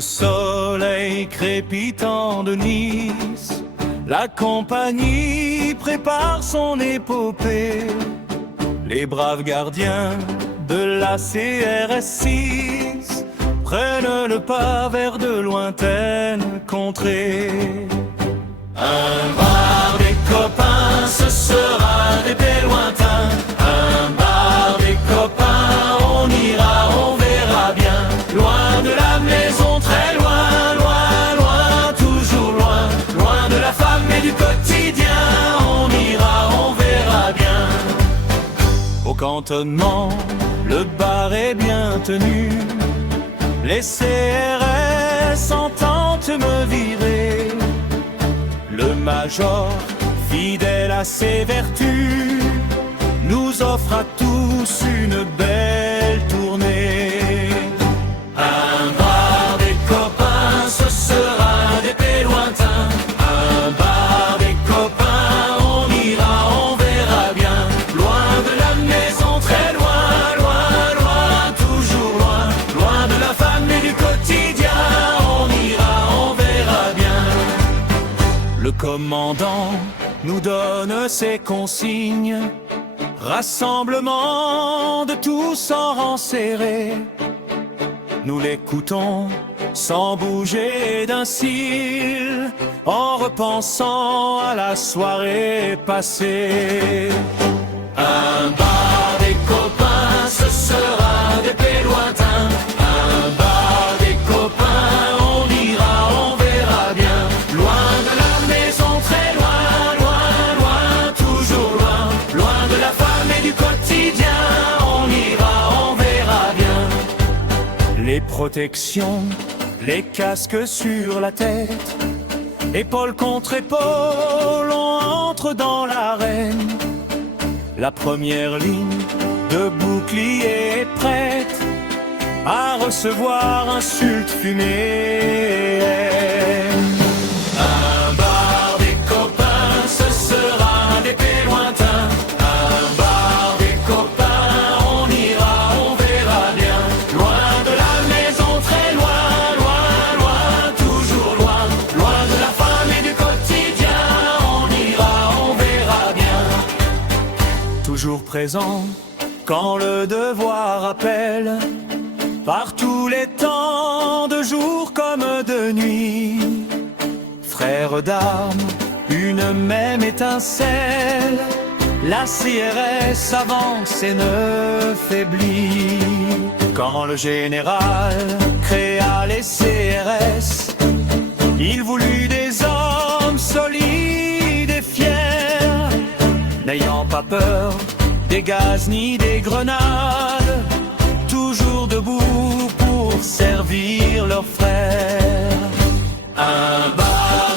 le soleil crépitant de Nice, la compagnie prépare son épopée. Les braves gardiens de la CRS 6 prennent le pas vers de lointaines contrées. Un bar des copains, ce sera des pays lointains. Un bar des copains, on ira, on verra bien. Loin de la maison, très loin, loin, loin, toujours loin. Loin de la femme et du quotidien, on ira, on verra bien. Au cantonnement, le bar est bien tenu. Les CRS entendent me virer. Le major, fidèle à ses vertus, nous offre à tous une belle tournée. Un bar des copains, ce sera des pays lointains. Un bar des copains, on ira, on verra bien. Loin de la maison, très loin, loin, loin, toujours loin. Loin de la femme et du quotidien, on ira, on verra bien. Le commandant nous donne ses consignes. Rassemblement de tous en rang serré. Nous l'écoutons sans bouger d'un cil, en repensant à la soirée passée. Un bar des copains, ce sera des pays lointains. Un bar des copains, on ira, on verra bien. Loin de la maison, très loin, loin, loin, toujours loin. Loin de la femme et du quotidien, on ira, on verra bien. Les protections, les casques sur la tête, épaule contre épaule, on entre dans l'arène. La première ligne de bouclier est prête à recevoir insultes, fumées. Un bar des copains, ce sera des pays lointains. Un bar des copains, on ira, on verra bien. Loin de la maison, très loin, loin, loin, toujours loin. Loin de la femme et du quotidien, on ira, on verra bien. Toujours présent quand le devoir appelle, par tous les temps, de jour comme de nuit. Frères d'armes, une même étincelle, la CRS avance et ne faiblit. Quand le général créa les CRS, il voulut des hommes solides et fiers, n'ayant pas peur des gaz ni des grenades, toujours debout pour servir leurs frères. Un bar